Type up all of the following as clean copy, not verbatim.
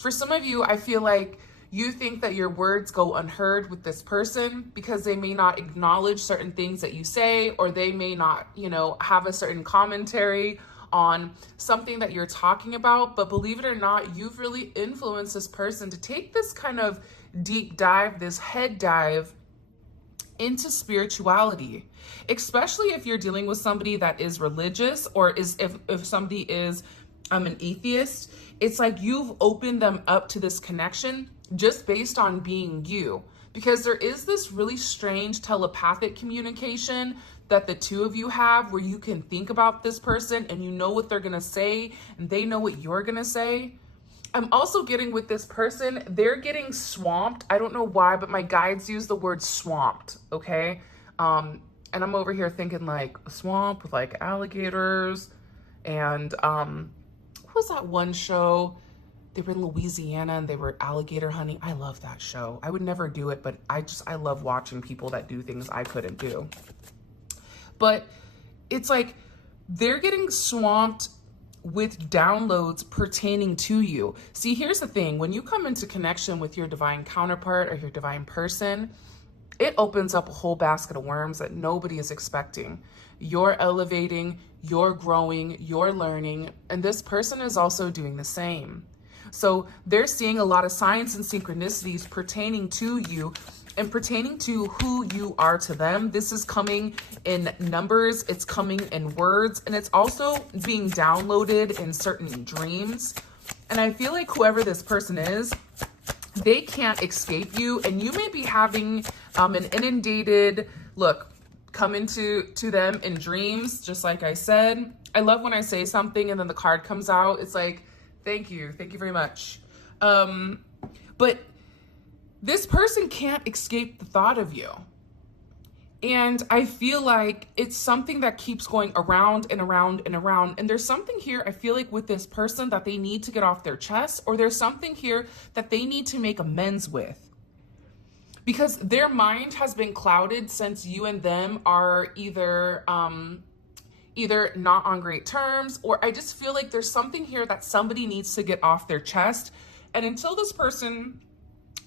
For some of you, I feel like you think that your words go unheard with this person because they may not acknowledge certain things that you say, or they may not, have a certain commentary on something that you're talking about. But believe it or not, you've really influenced this person to take this kind of deep dive, this head dive into spirituality, especially if you're dealing with somebody that is religious, or if somebody is an atheist. It's like you've opened them up to this connection just based on being you, because there is this really strange telepathic communication that the two of you have, where you can think about this person and you know what they're gonna say and they know what you're gonna say. I'm also getting with this person, they're getting swamped. I don't know why, but my guides use the word swamped, okay? And I'm over here thinking like a swamp with like alligators and what was that one show? They were in Louisiana and they were alligator hunting. I love that show. I would never do it, but I love watching people that do things I couldn't do. But it's like they're getting swamped with downloads pertaining to you. See, here's the thing. When you come into connection with your divine counterpart or your divine person, it opens up a whole basket of worms that nobody is expecting. You're elevating, you're growing, you're learning, and this person is also doing the same. So they're seeing a lot of signs and synchronicities pertaining to you and pertaining to who you are to them. This is coming in numbers, it's coming in words, and it's also being downloaded in certain dreams. And I feel like whoever this person is, they can't escape you, and you may be having an inundated look come into them in dreams. Just like I said, I love when I say something and then the card comes out. It's like, thank you very much. But this person can't escape the thought of you. And I feel like it's something that keeps going around and around and around. And there's something here, I feel like, with this person that they need to get off their chest, or there's something here that they need to make amends with. Because their mind has been clouded since you and them are either not on great terms, or I just feel like there's something here that somebody needs to get off their chest. And until this person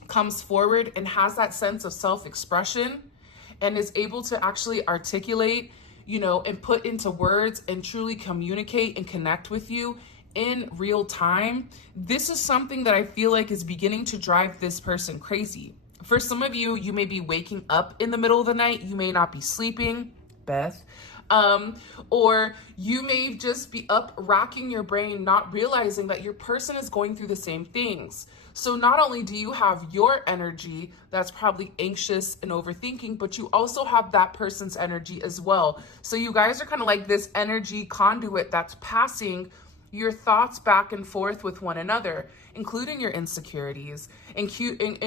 comes forward and has that sense of self-expression and is able to actually articulate, and put into words and truly communicate and connect with you in real time, this is something that I feel like is beginning to drive this person crazy. For some of you, you may be waking up in the middle of the night. You may not be sleeping, Beth. Or you may just be up racking your brain, not realizing that your person is going through the same things. So not only do you have your energy that's probably anxious and overthinking, but you also have that person's energy as well. So you guys are kind of like this energy conduit that's passing your thoughts back and forth with one another, including your insecurities, including,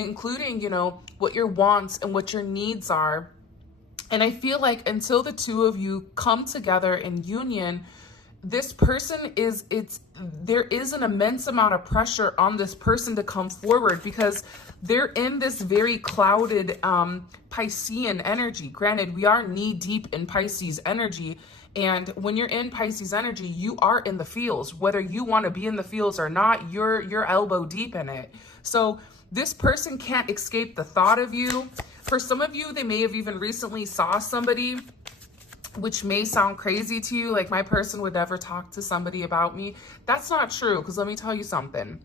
what your wants and what your needs are. And I feel like until the two of you come together in union, this person there is an immense amount of pressure on this person to come forward, because they're in this very clouded Piscean energy. Granted, we are knee deep in Pisces energy. And when you're in Pisces energy, you are in the fields. Whether you want to be in the fields or not, you're elbow deep in it. So this person can't escape the thought of you. For some of you, they may have even recently saw somebody, which may sound crazy to you, like my person would never talk to somebody about me. That's not true, because let me tell you something.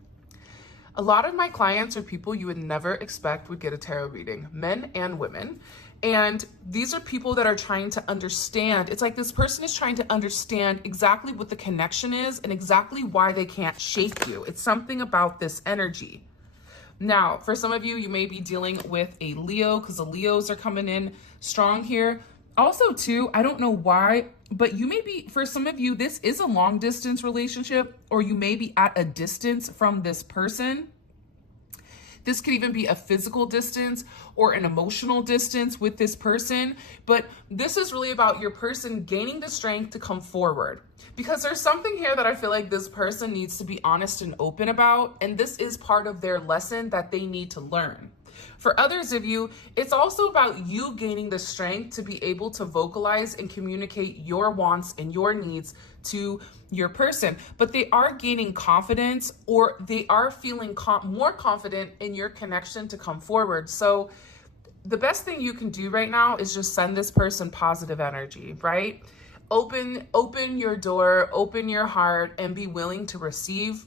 A lot of my clients are people you would never expect would get a tarot reading, men and women. And these are people that are trying to understand. It's like this person is trying to understand exactly what the connection is and exactly why they can't shake you. It's something about this energy. Now, for some of you, you may be dealing with a Leo, because the Leos are coming in strong here. Also, too, I don't know why, but you may be, for some of you, this is a long distance relationship, or you may be at a distance from this person. This could even be a physical distance or an emotional distance with this person. But this is really about your person gaining the strength to come forward, because there's something here that I feel like this person needs to be honest and open about. And this is part of their lesson that they need to learn. For others of you, it's also about you gaining the strength to be able to vocalize and communicate your wants and your needs to your person. But they are gaining confidence, or they are feeling more confident in your connection to come forward. So the best thing you can do right now is just send this person positive energy, right? Open your door, open your heart, and be willing to receive.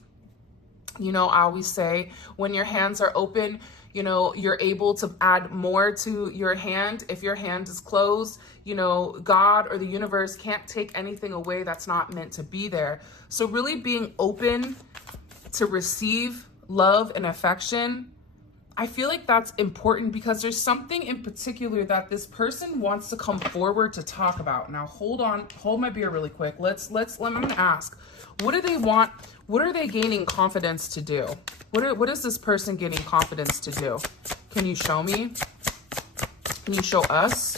You know, I always say when your hands are open, you know, you're able to add more to your hand. If your hand is closed, you know, God or the universe can't take anything away that's not meant to be there. So really being open to receive love and affection, I feel like that's important because there's something in particular that this person wants to come forward to talk about. Now, hold my beer really quick. I'm gonna ask, what do they want? What are they gaining confidence to do? What is this person gaining confidence to do? Can you show me? Can you show us?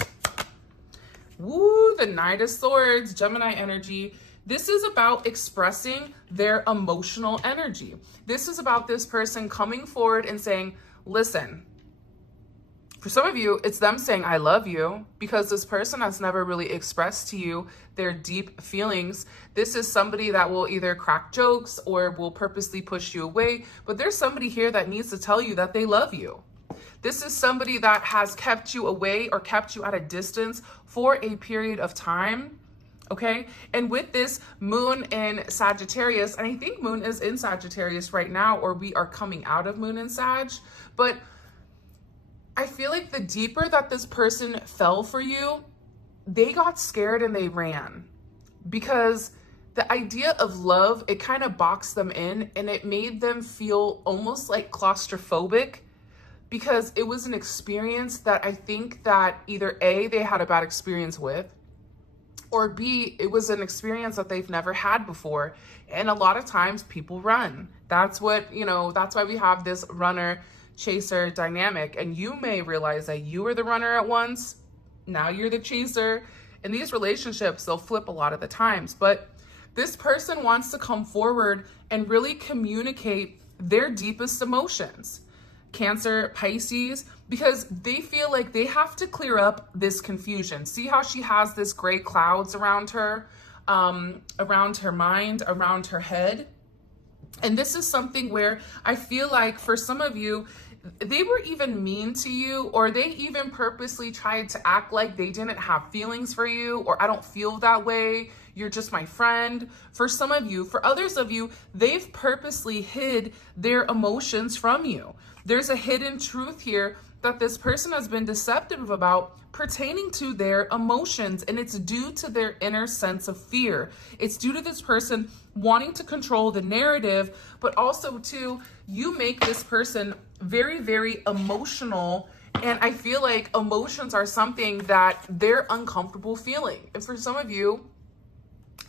Woo, the Knight of Swords, Gemini energy. This is about expressing their emotional energy. This is about this person coming forward and saying, listen, for some of you, it's them saying, I love you, because this person has never really expressed to you their deep feelings. This is somebody that will either crack jokes or will purposely push you away, but there's somebody here that needs to tell you that they love you. This is somebody that has kept you away or kept you at a distance for a period of time. Okay. And with this moon in Sagittarius, and I think moon is in Sagittarius right now, or we are coming out of moon in Sag, but I feel like the deeper that this person fell for you, they got scared and they ran, because the idea of love, it kind of boxed them in and it made them feel almost like claustrophobic, because it was an experience that I think that either A, they had a bad experience with, or B, it was an experience that they've never had before. And a lot of times people run. That's what, you know, that's why we have this runner chaser dynamic. And you may realize that you were the runner at once. Now you're the chaser. In these relationships, they'll flip a lot of the times. But this person wants to come forward and really communicate their deepest emotions. Cancer, Pisces, because they feel like they have to clear up this confusion. See how she has this gray clouds around her mind, around her head. And this is something where I feel like for some of you, they were even mean to you, or they even purposely tried to act like they didn't have feelings for you, or I don't feel that way, you're just my friend. For some of you, for others of you, they've purposely hid their emotions from you. There's a hidden truth here that this person has been deceptive about pertaining to their emotions, and it's due to their inner sense of fear. It's due to this person wanting to control the narrative, but also too, you make this person very, very emotional, and I feel like emotions are something that they're uncomfortable feeling. And for some of you,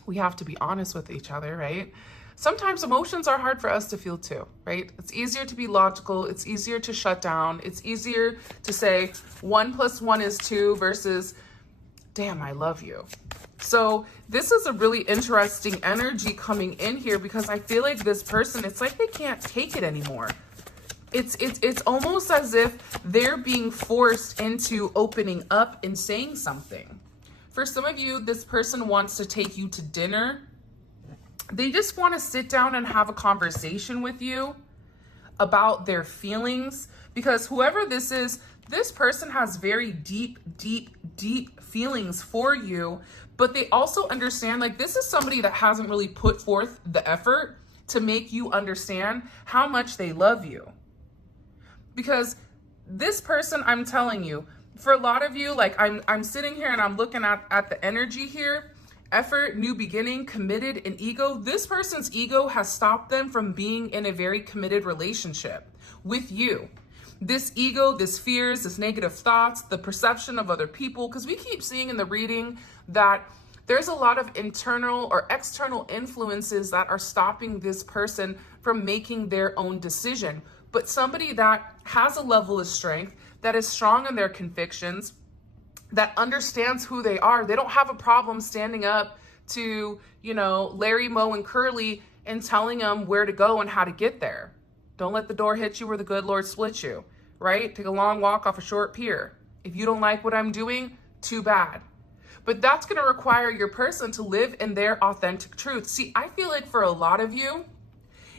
we have to be honest with each other, right? Sometimes emotions are hard for us to feel too, right? It's easier to be logical. It's easier to shut down. It's easier to say 1 + 1 is 2 versus, damn, I love you. So this is a really interesting energy coming in here, because I feel like this person, it's like they can't take it anymore. It's almost as if they're being forced into opening up and saying something. For some of you, this person wants to take you to dinner. They just want to sit down and have a conversation with you about their feelings, because whoever this is, this person has very deep, deep, deep feelings for you, but they also understand, like, this is somebody that hasn't really put forth the effort to make you understand how much they love you. Because this person, I'm telling you, for a lot of you, like I'm sitting here and I'm looking at the energy here. Effort, new beginning, committed, and ego. This person's ego has stopped them from being in a very committed relationship with you. This ego, this fears, this negative thoughts, the perception of other people, because we keep seeing in the reading that there's a lot of internal or external influences that are stopping this person from making their own decision. But somebody that has a level of strength, that is strong in their convictions, that understands who they are. They don't have a problem standing up to, you know, Larry, Moe, and Curly and telling them where to go and how to get there. Don't let the door hit you or the good Lord split you, right? Take a long walk off a short pier. If you don't like what I'm doing, too bad. But that's going to require your person to live in their authentic truth. See, I feel like for a lot of you,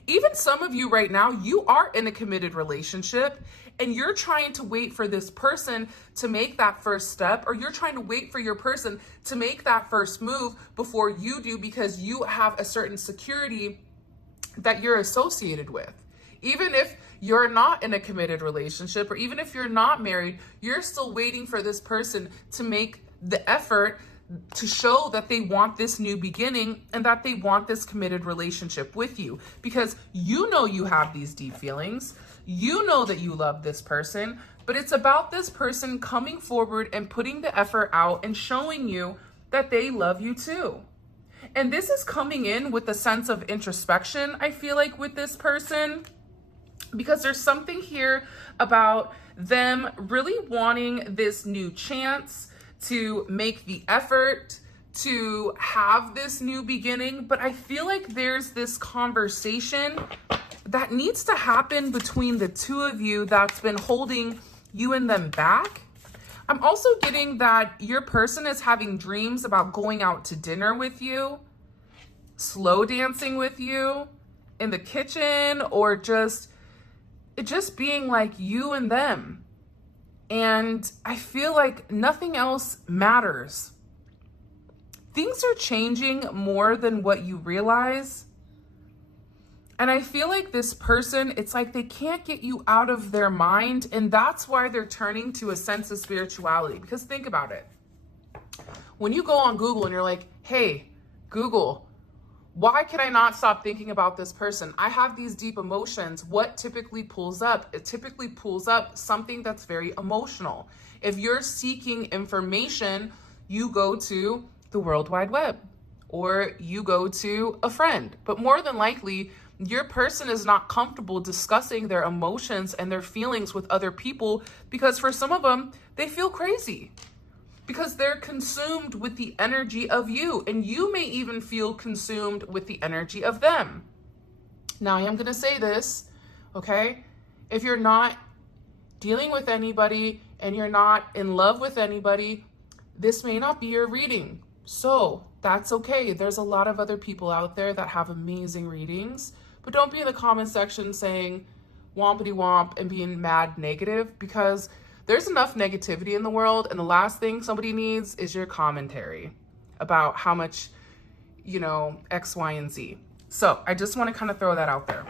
even some of you right now, you are in a committed relationship and you're trying to wait for this person to make that first step, or you're trying to wait for your person to make that first move before you do, because you have a certain security that you're associated with. Even if you're not in a committed relationship, or even if you're not married, you're still waiting for this person to make the effort to show that they want this new beginning and that they want this committed relationship with you, because you know you have these deep feelings. You know that you love this person, but it's about this person coming forward and putting the effort out and showing you that they love you too. And this is coming in with a sense of introspection, I feel like, with this person, because there's something here about them really wanting this new chance to make the effort to have this new beginning. But I feel like there's this conversation that needs to happen between the two of you that's been holding you and them back. I'm also getting that your person is having dreams about going out to dinner with you, slow dancing with you in the kitchen, or just being like you and them. And I feel like nothing else matters. Things are changing more than what you realize. And I feel like this person, it's like they can't get you out of their mind. And that's why they're turning to a sense of spirituality. Because think about it. When you go on Google and you're like, hey, Google, why can I not stop thinking about this person? I have these deep emotions. What typically pulls up? It typically pulls up something that's very emotional. If you're seeking information, you go to the World Wide Web, or you go to a friend. But more than likely, your person is not comfortable discussing their emotions and their feelings with other people, because for some of them, they feel crazy because they're consumed with the energy of you, and you may even feel consumed with the energy of them. Now, I am going to say this, okay? If you're not dealing with anybody and you're not in love with anybody, this may not be your reading. So that's okay. There's a lot of other people out there that have amazing readings. But don't be in the comment section saying wompity womp and being mad negative, because there's enough negativity in the world, and the last thing somebody needs is your commentary about how much, X, Y, and Z. So I just want to kind of throw that out there.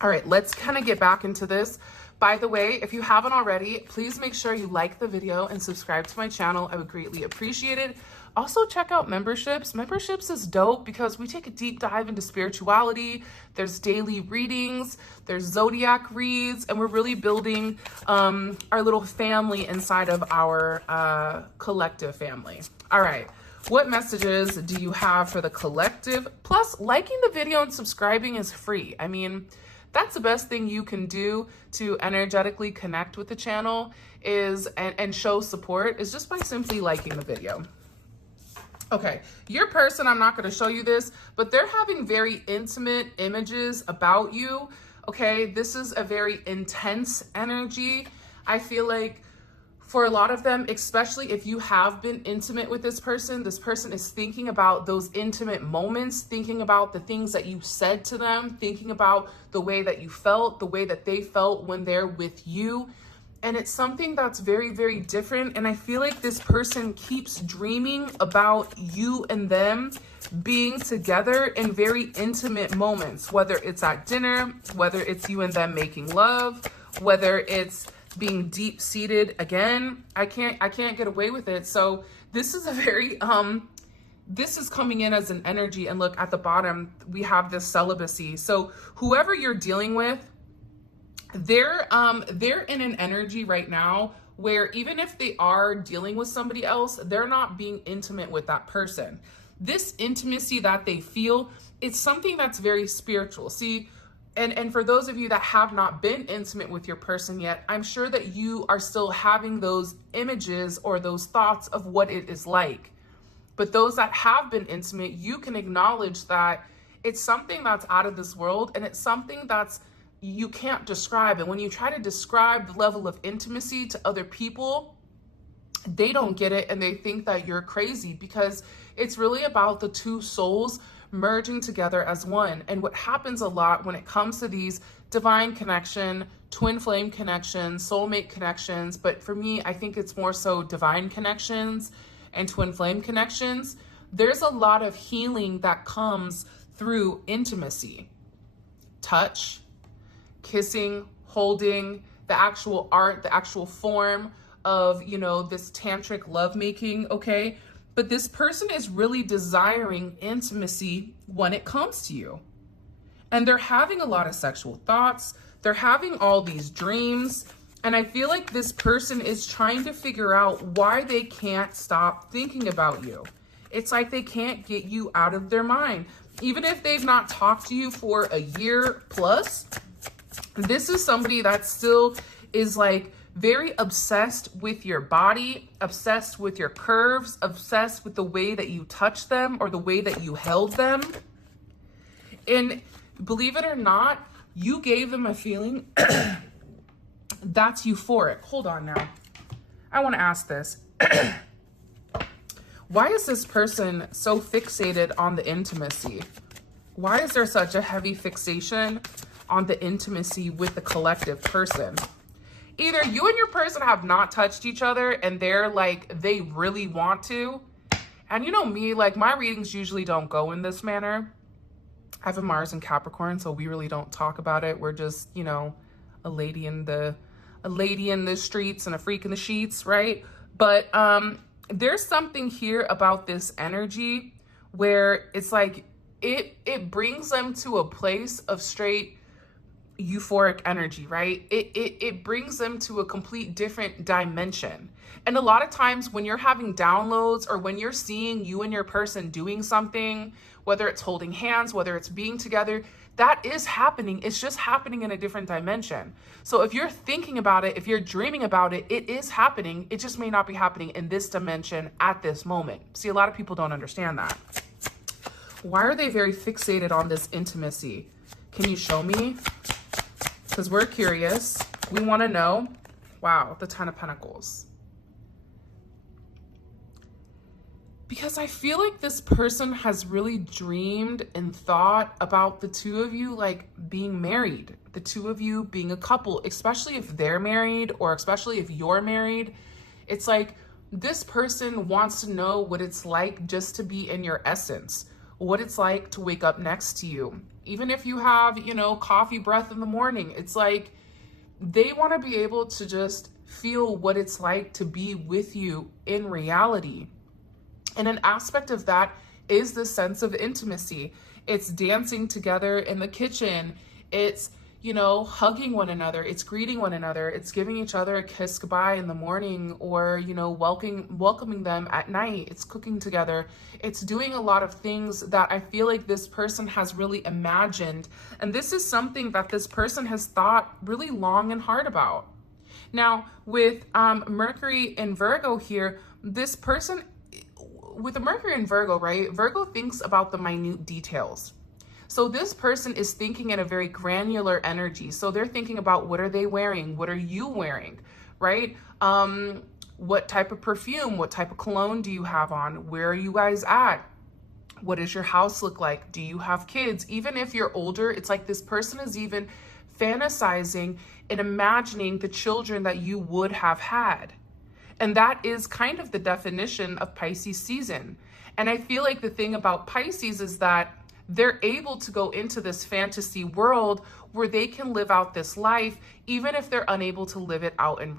All right, let's kind of get back into this. By the way, if you haven't already, please make sure you like the video and subscribe to my channel. I would greatly appreciate it. Also, check out memberships. Memberships is dope because we take a deep dive into spirituality. There's daily readings, there's zodiac reads, and we're really building our little family inside of our collective family. All right, what messages do you have for the collective? Plus, liking the video and subscribing is free. I mean, that's the best thing you can do to energetically connect with the channel and show support, is just by simply liking the video. Okay, your person, I'm not going to show you this, but they're having very intimate images about you. Okay, this is a very intense energy. I feel like for a lot of them, especially if you have been intimate with this person is thinking about those intimate moments, thinking about the things that you said to them, thinking about the way that you felt, the way that they felt when they're with you. And it's something that's very, very different. And I feel like this person keeps dreaming about you and them being together in very intimate moments, whether it's at dinner, whether it's you and them making love, whether it's being deep-seated. Again, I can't get away with it. So this is a very, this is coming in as an energy. And look, at the bottom, we have this celibacy. So whoever you're dealing with, they're in an energy right now where even if they are dealing with somebody else, they're not being intimate with that person. This intimacy that they feel, it's something that's very spiritual. See, and for those of you that have not been intimate with your person yet, I'm sure that you are still having those images or those thoughts of what it is like. But those that have been intimate, you can acknowledge that it's something that's out of this world, and it's something that's you can't describe. And when you try to describe the level of intimacy to other people, they don't get it and they think that you're crazy, because it's really about the two souls merging together as one. And what happens a lot when it comes to these divine connection, twin flame connections, soulmate connections, but for me, I think it's more so divine connections and twin flame connections, there's a lot of healing that comes through intimacy, touch, kissing, holding, the actual art, the actual form of, you know, this tantric lovemaking, okay? But this person is really desiring intimacy when it comes to you. And they're having a lot of sexual thoughts. They're having all these dreams. And I feel like this person is trying to figure out why they can't stop thinking about you. It's like they can't get you out of their mind. Even if they've not talked to you for a year plus, this is somebody that still is like very obsessed with your body, obsessed with your curves, obsessed with the way that you touch them or the way that you held them. And believe it or not, you gave them a feeling that's euphoric. Hold on now. I want to ask this. Why is this person so fixated on the intimacy? Why is there such a heavy fixation on the intimacy with the collective person? Either you and your person have not touched each other and they're like, they really want to. And you know me, like my readings usually don't go in this manner. I have a Mars in Capricorn, so we really don't talk about it. We're just, you know, a lady in the streets and a freak in the sheets, right? But there's something here about this energy where it's like it brings them to a place of straight euphoric energy, right? It brings them to a complete different dimension. And a lot of times when you're having downloads or when you're seeing you and your person doing something, whether it's holding hands, whether it's being together, that is happening. It's just happening in a different dimension. So if you're thinking about it, if you're dreaming about it, it is happening. It just may not be happening in this dimension at this moment. See, a lot of people don't understand that. Why are they very fixated on this intimacy? Can you show me? Because we're curious. We want to know. Wow, the Ten of Pentacles. Because I feel like this person has really dreamed and thought about the two of you like being married, the two of you being a couple, especially if they're married or especially if you're married. It's like this person wants to know what it's like just to be in your essence, what it's like to wake up next to you. Even if you have, you know, coffee breath in the morning, it's like they want to be able to just feel what it's like to be with you in reality. And an aspect of that is the sense of intimacy. It's dancing together in the kitchen. It's, you know, hugging one another. It's greeting one another. It's giving each other a kiss goodbye in the morning or, you know, welcoming them at night. It's cooking together. It's doing a lot of things that I feel like this person has really imagined. And this is something that this person has thought really long and hard about. Now, with Mercury in Virgo here, this person, with the Mercury in Virgo, right? Virgo thinks about the minute details. So this person is thinking in a very granular energy. So they're thinking about what are they wearing? What are you wearing, right? What type of perfume? What type of cologne do you have on? Where are you guys at? What does your house look like? Do you have kids? Even if you're older, it's like this person is even fantasizing and imagining the children that you would have had. And that is kind of the definition of Pisces season. And I feel like the thing about Pisces is that they're able to go into this fantasy world where they can live out this life, even if they're unable to live it out in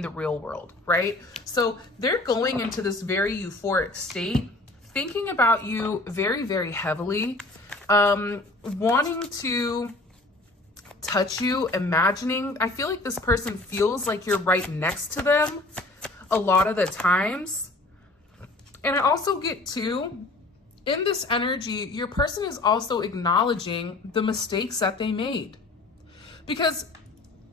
the real world, right? So they're going into this very euphoric state, thinking about you very, very heavily, wanting to touch you, imagining. I feel like this person feels like you're right next to them a lot of the times. And I also get too, in this energy, your person is also acknowledging the mistakes that they made. Because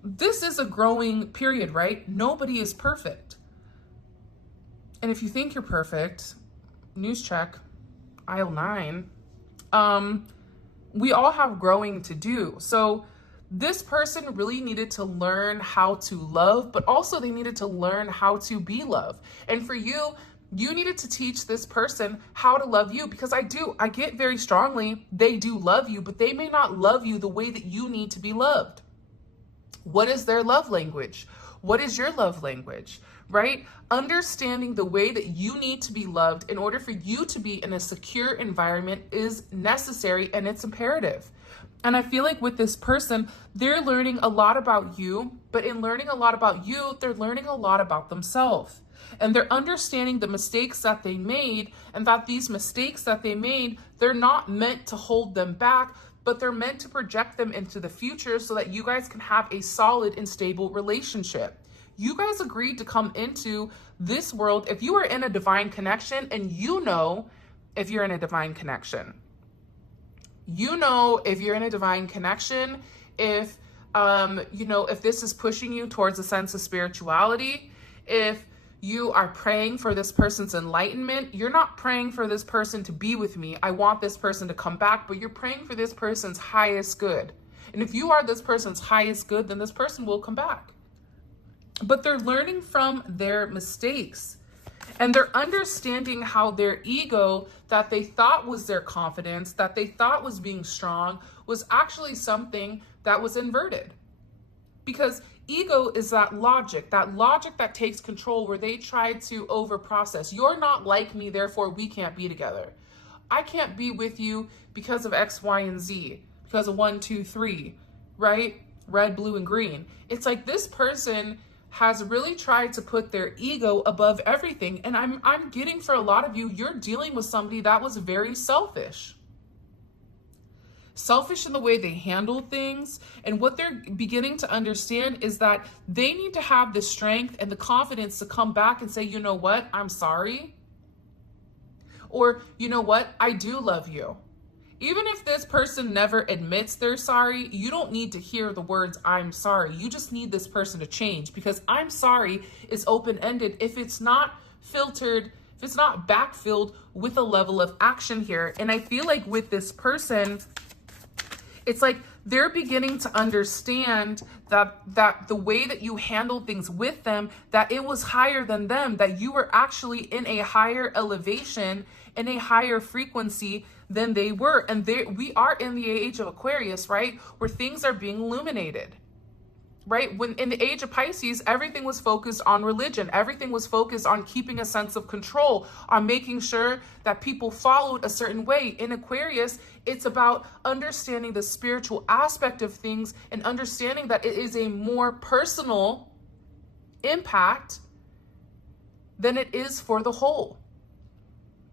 this is a growing period, right? Nobody is perfect. And if you think you're perfect, news check, aisle 9, we all have growing to do. So This person really needed to learn how to love, but also they needed to learn how to be loved. And for you, you needed to teach this person how to love you, because I get very strongly, they do love you, but they may not love you the way that you need to be loved. What is their love language? What is your love language, right? Understanding the way that you need to be loved in order for you to be in a secure environment is necessary, and it's imperative. And I feel like with this person, they're learning a lot about you, but in learning a lot about you, they're learning a lot about themselves. And they're understanding the mistakes that they made, and that these mistakes that they made, they're not meant to hold them back, but they're meant to project them into the future so that you guys can have a solid and stable relationship. You guys agreed to come into this world if you are in a divine connection, and you know if you're in a divine connection. You know if you're in a divine connection, if if this is pushing you towards a sense of spirituality, if you are praying for this person's enlightenment. You're not praying for this person to be with me. I want this person to come back, but you're praying for this person's highest good. And if you are this person's highest good, then this person will come back. But they're learning from their mistakes, and they're understanding how their ego that they thought was their confidence, that they thought was being strong, was actually something that was inverted. Because ego is that logic that takes control, where they try to overprocess. You're not like me, therefore we can't be together. I can't be with you because of X, Y, and Z, because of 1, 2, 3, right? Red, blue, and green. It's like this person has really tried to put their ego above everything. And I'm getting, for a lot of you, you're dealing with somebody that was very selfish. Selfish in the way they handle things. And what they're beginning to understand is that they need to have the strength and the confidence to come back and say, you know what, I'm sorry. Or, you know what, I do love you. Even if this person never admits they're sorry, you don't need to hear the words, I'm sorry. You just need this person to change, because I'm sorry is open-ended if it's not filtered, if it's not backfilled with a level of action here. And I feel like with this person, it's like they're beginning to understand that the way that you handled things with them, that it was higher than them, that you were actually in a higher elevation, in a higher frequency than they were. And we are in the age of Aquarius, right? Where things are being illuminated, right? When in the age of Pisces, everything was focused on religion. Everything was focused on keeping a sense of control, on making sure that people followed a certain way. In Aquarius, it's about understanding the spiritual aspect of things and understanding that it is a more personal impact than it is for the whole.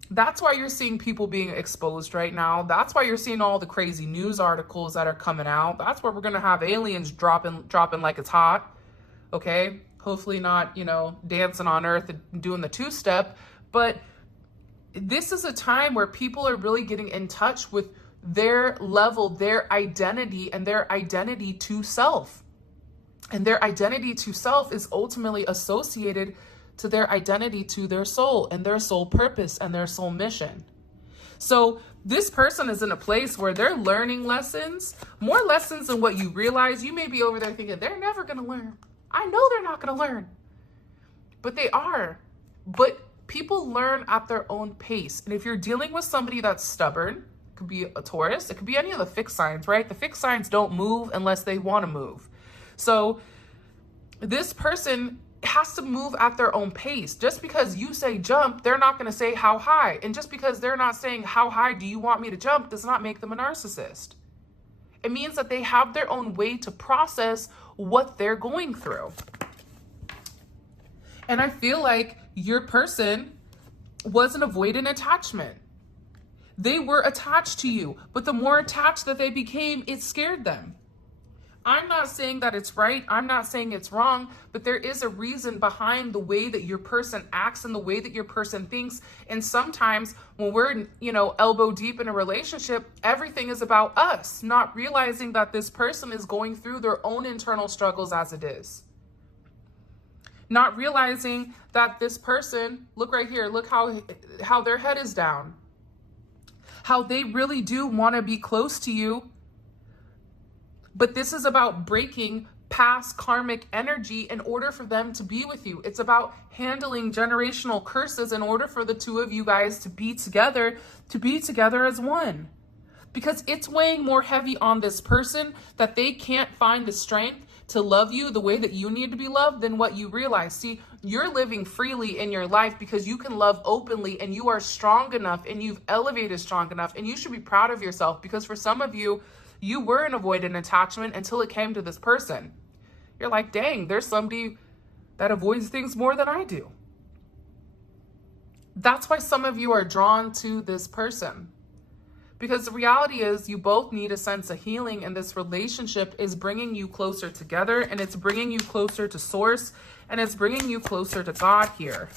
That's why you're seeing people being exposed right now. That's why you're seeing all the crazy news articles that are coming out. That's where we're going to have aliens dropping like it's hot. Okay? Hopefully not, dancing on Earth and doing the two-step. But this is a time where people are really getting in touch with their level, their identity, and their identity to self. And their identity to self is ultimately associated to their identity to their soul and their soul purpose and their soul mission. So this person is in a place where they're learning lessons, more lessons than what you realize. You may be over there thinking, they're never going to learn. I know they're not going to learn. But they are. But people learn at their own pace. And if you're dealing with somebody that's stubborn, it could be a Taurus, it could be any of the fixed signs, right? The fixed signs don't move unless they want to move. So this person has to move at their own pace. Just because you say jump, they're not going to say how high. And just because they're not saying how high do you want me to jump does not make them a narcissist. It means that they have their own way to process what they're going through. And I feel like your person was an avoidant attachment. They were attached to you, but the more attached that they became, it scared them. I'm not saying that it's right. I'm not saying it's wrong, but there is a reason behind the way that your person acts and the way that your person thinks. And sometimes when we're, elbow deep in a relationship, everything is about us, not realizing that this person is going through their own internal struggles as it is. Not realizing that this person, look right here, look how their head is down. How they really do want to be close to you, But this is about breaking past karmic energy in order for them to be with you. It's about handling generational curses in order for the two of you guys to be together as one. Because it's weighing more heavy on this person that they can't find the strength to love you the way that you need to be loved than what you realize. See, you're living freely in your life because you can love openly, and you are strong enough, and you've elevated strong enough, and you should be proud of yourself, because for some of you, you were an avoidant attachment until it came to this person. You're like, dang, there's somebody that avoids things more than I do. That's why some of you are drawn to this person. Because the reality is you both need a sense of healing, and this relationship is bringing you closer together, and it's bringing you closer to source, and it's bringing you closer to God here.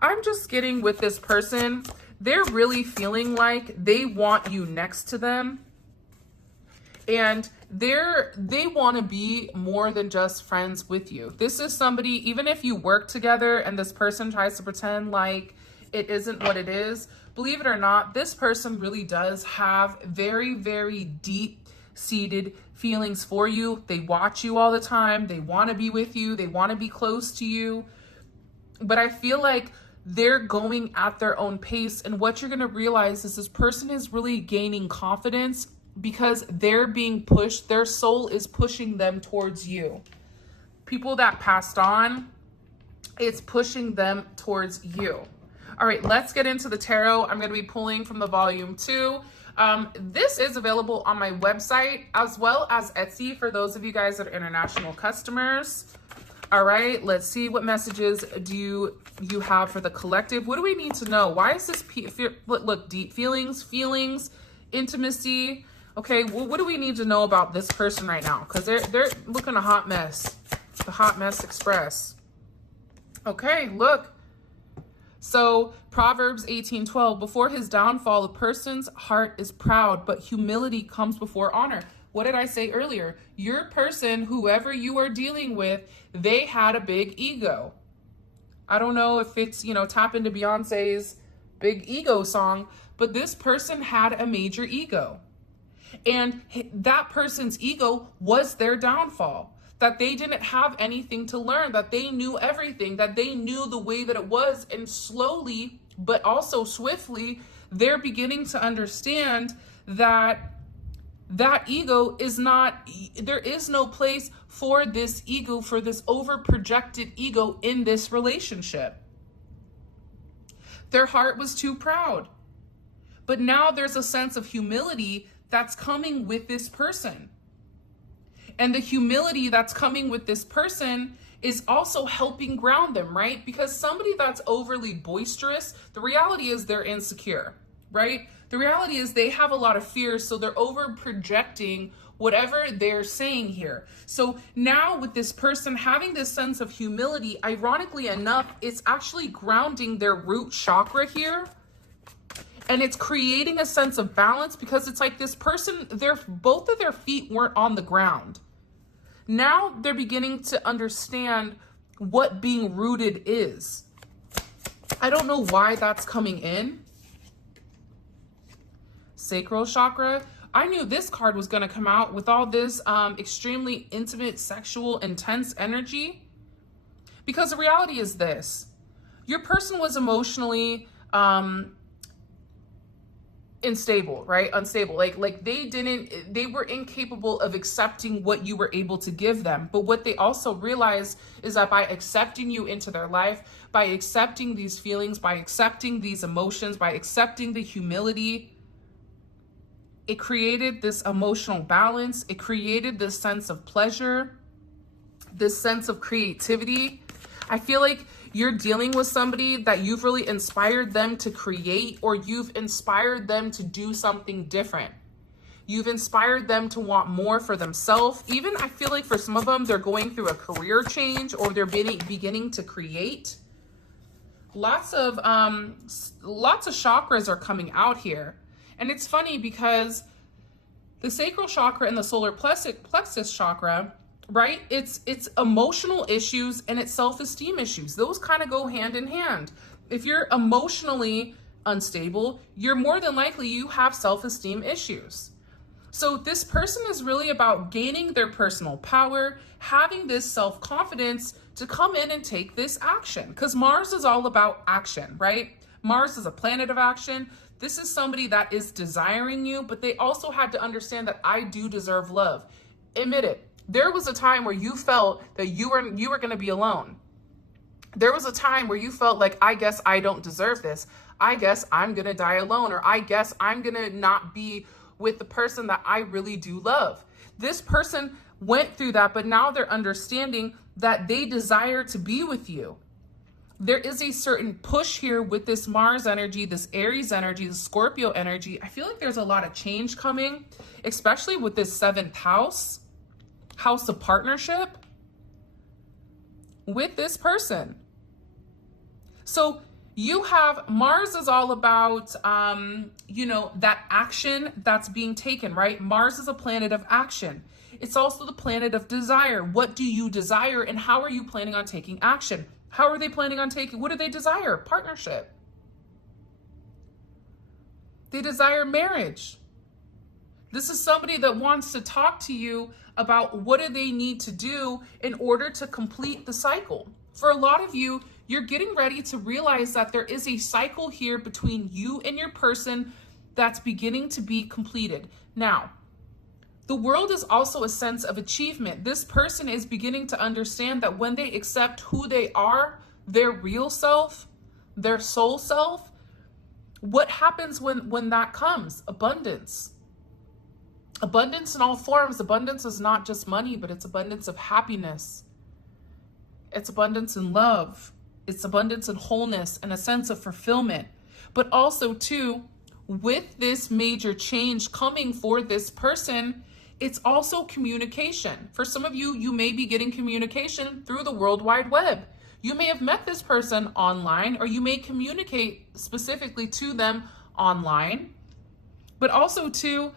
I'm just getting with this person, they're really feeling like they want you next to them, and they want to be more than just friends with you. This is somebody, even if you work together and this person tries to pretend like it isn't what it is, believe it or not, this person really does have very, very deep-seated feelings for you. They watch you all the time. They want to be with you. They want to be close to you. But I feel like they're going at their own pace. And what you're going to realize is this person is really gaining confidence because they're being pushed. Their soul is pushing them towards you. People that passed on, it's pushing them towards you. All right, let's get into the tarot. I'm going to be pulling from the volume 2. This is available on my website as well as Etsy for those of you guys that are international customers. All right, let's see, what messages do you have for the collective? What do we need to know? Why is this look deep feelings, intimacy? Okay, well, what do we need to know about this person right now? Because they're looking a hot mess, the hot mess express. Okay, look. So Proverbs 18:12, before his downfall, a person's heart is proud, but humility comes before honor. What did I say earlier? Your person, whoever you are dealing with, they had a big ego. I don't know if it's, tap into Beyonce's big ego song, but this person had a major ego. And that person's ego was their downfall. That they didn't have anything to learn, that they knew everything, that they knew the way that it was, and slowly, but also swiftly, they're beginning to understand that that ego is not, there is no place for this ego, for this over-projected ego in this relationship. Their heart was too proud. But now there's a sense of humility that's coming with this person. And the humility that's coming with this person is also helping ground them, right? Because somebody that's overly boisterous, the reality is they're insecure, right? The reality is they have a lot of fears, so they're over projecting whatever they're saying here. So now with this person having this sense of humility, ironically enough, it's actually grounding their root chakra here. And it's creating a sense of balance because it's like this person, both of their feet weren't on the ground. Now they're beginning to understand what being rooted is. I don't know why that's coming in. Sacral chakra. I knew this card was going to come out with all this extremely intimate, sexual, intense energy. Because the reality is this. Your person was emotionally unstable, right? Unstable. Like they were incapable of accepting what you were able to give them. But what they also realized is that by accepting you into their life, by accepting these feelings, by accepting these emotions, by accepting the humility, it created this emotional balance. It created this sense of pleasure, this sense of creativity. I feel like you're dealing with somebody that you've really inspired them to create, or you've inspired them to do something different. You've inspired them to want more for themselves. Even I feel like for some of them, they're going through a career change, or they're beginning to create. Lots of chakras are coming out here. And it's funny because the sacral chakra and the solar plexus chakra, right? It's emotional issues and it's self-esteem issues. Those kind of go hand in hand. If you're emotionally unstable, you're more than likely you have self-esteem issues. So this person is really about gaining their personal power, having this self-confidence to come in and take this action. Because Mars is all about action, right? Mars is a planet of action. This is somebody that is desiring you, but they also had to understand that I do deserve love. Admit it. There was a time where you felt that you were going to be alone. There was a time where you felt like, I guess I don't deserve this. I guess I'm going to die alone, or I guess I'm going to not be with the person that I really do love. This person went through that, but now they're understanding that they desire to be with you. There is a certain push here with this Mars energy, this Aries energy, the Scorpio energy. I feel like there's a lot of change coming, especially with this 7th house of partnership with this person. So you have Mars is all about, that action that's being taken, right? Mars is a planet of action. It's also the planet of desire. What do you desire and how are you planning on taking action? How are they planning on taking, what do they desire? Partnership. They desire marriage. This is somebody that wants to talk to you about what do they need to do in order to complete the cycle. For a lot of you, you're getting ready to realize that there is a cycle here between you and your person that's beginning to be completed. Now, the world is also a sense of achievement. This person is beginning to understand that when they accept who they are, their real self, their soul self, what happens when that comes? Abundance. Abundance in all forms. Abundance is not just money, but it's abundance of happiness. It's abundance in love. It's abundance in wholeness and a sense of fulfillment. But also too, with this major change coming for this person, it's also communication. For some of you, you may be getting communication through the World Wide Web. You may have met this person online, or you may communicate specifically to them online. But also too,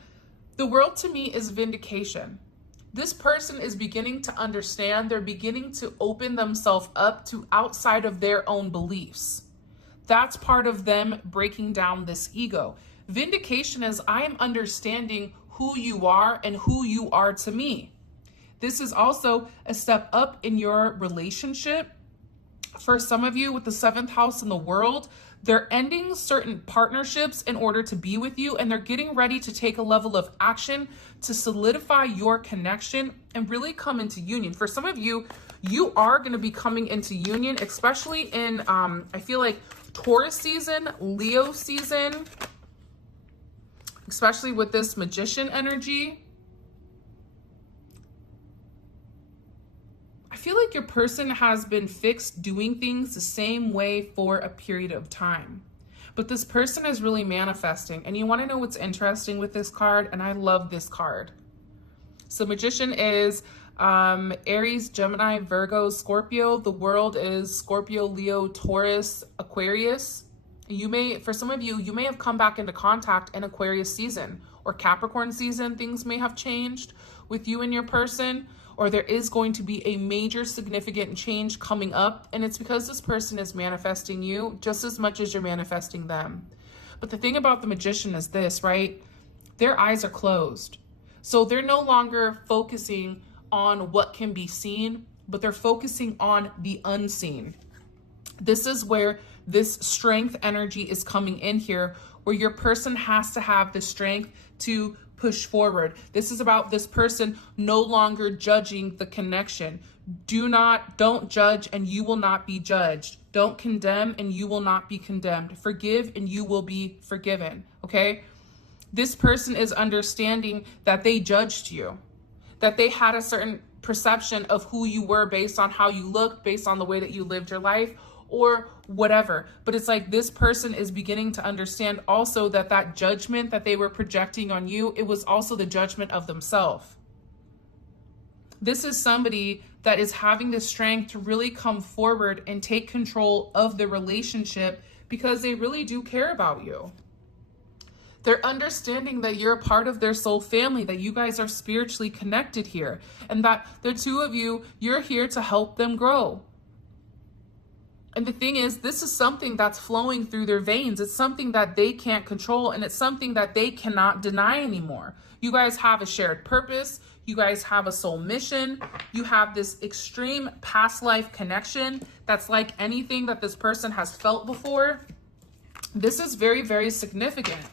the world to me is vindication. This person is beginning to understand, they're beginning to open themselves up to outside of their own beliefs. That's part of them breaking down this ego. Vindication is I am understanding who you are and who you are to me. This is also a step up in your relationship. For some of you with the 7th house in the world, they're ending certain partnerships in order to be with you, and they're getting ready to take a level of action to solidify your connection and really come into union. For some of you, you are going to be coming into union, especially in, I feel like Taurus season, Leo season, especially with this Magician energy. I feel like your person has been fixed doing things the same way for a period of time. But this person is really manifesting. And you want to know what's interesting with this card? And I love this card. So Magician is Aries, Gemini, Virgo, Scorpio. The world is Scorpio, Leo, Taurus, Aquarius. For some of you, you may have come back into contact in Aquarius season or Capricorn season. Things may have changed with you and your person, or there is going to be a major significant change coming up. And it's because this person is manifesting you just as much as you're manifesting them. But the thing about the Magician is this, right? Their eyes are closed. So they're no longer focusing on what can be seen, but they're focusing on the unseen. This is where this strength energy is coming in here, where your person has to have the strength to push forward. This is about this person no longer judging the connection. Don't judge and you will not be judged. Don't condemn and you will not be condemned. Forgive and you will be forgiven. Okay? This person is understanding that they judged you, that they had a certain perception of who you were based on how you looked, based on the way that you lived your life, or whatever. But it's like this person is beginning to understand also that that judgment that they were projecting on you, it was also the judgment of themselves. This is somebody that is having the strength to really come forward and take control of the relationship because they really do care about you. They're understanding that you're a part of their soul family, that you guys are spiritually connected here, and that the two of you, you're here to help them grow. And the thing is, this is something that's flowing through their veins. It's something that they can't control, and it's something that they cannot deny anymore. You guys have a shared purpose. You guys have a soul mission. You have this extreme past life connection that's like anything that this person has felt before. This is very, very significant.